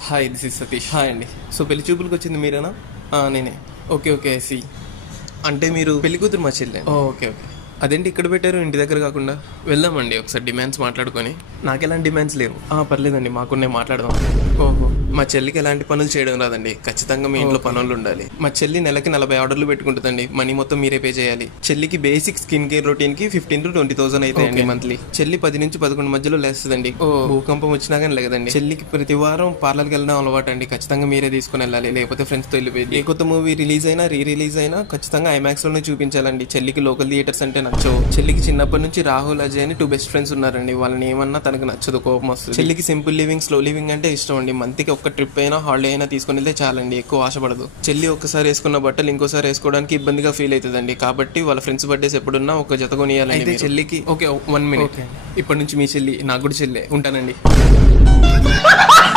Hi, this is Satish. Hi అండి. So పెళ్లి చూపులకు వచ్చింది మీరేనా? నేనే. ఓకే ఓకే, సి అంటే మీరు పెళ్లి కూతురు మా చెల్లె. Okay okay. అదేంటి ఇక్కడ పెట్టారు ఇంటి దగ్గర కాకుండా? వెళ్దామండి ఒకసారి డిమాండ్స్ మాట్లాడుకొని. నాకు ఎలాంటి డిమాండ్స్ లేవు. పర్లేదండి, మాకున్నే మాట్లాడదాం. ఓహో, మా చెల్లికి ఎలాంటి పనులు చేయడం రాదండి. ఖచ్చితంగా మీ ఇంట్లో పనులు ఉండాలి. మా చెల్లి నెలకి 40 ఆర్డర్లు పెట్టుకుంటుందండి. మనీ మొత్తం మీరే పే చేయాలి. చెల్లికి బేసిక్ స్కిన్ కేర్ రొటీన్ కి 15,000 to 20,000 అవుతాయండి మంత్లీ. చెల్లి 10 నుంచి 11 మధ్యలో లేస్తుందండి. భూకంపం వచ్చినా కానీ లేదండి. చెల్లికి ప్రతి వారం పార్లర్కి వెళ్ళడం అలవాటు అండి. ఖచ్చితంగా మీరే తీసుకుని వెళ్ళాలి, లేకపోతే ఫ్రెండ్స్ తో వెళ్ళిపోయింది. ఏ కొత్త మూవీ రిలీజ్ అయినా రీ రిలీజ్ అయినా ఖచ్చితంగా ఐమాక్స్ లోనే చూపించాలండి. చెల్లికి లోకల్ థియేటర్స్ అంటే నచ్చవు. చెల్లికి చిన్నప్పటి నుంచి రాహుల్, అజయ్ అని 2 బెస్ట్ ఫ్రెండ్స్ ఉన్నారండి. వాళ్ళని ఏమన్నా తనకు నచ్చదు, కోపం వస్తుంది. చెల్లికి సింపుల్ లివింగ్, స్లో లివింగ్ అంటే ఇష్టం అండి. మంత్కి ఒక్క ట్రిప్ అయినా, హాలిడే అయినా తీసుకుని వెళ్తే చాలండి, ఎక్కువ ఆశపడదు. చెల్లి ఒక్కసారి వేసుకున్న బట్టలు ఇంకోసారి వేసుకోవడానికి ఇబ్బందిగా ఫీల్ అవుతుందండి. కాబట్టి వాళ్ళ ఫ్రెండ్స్ బర్త్డేస్ ఎప్పుడున్నా ఒక జత కొనియాలండి. అయితే చెల్లికి ఓకే 1 minute. ఇప్పటి నుంచి మీ చెల్లి నాకు కూడా చెల్లె. ఉంటానండి.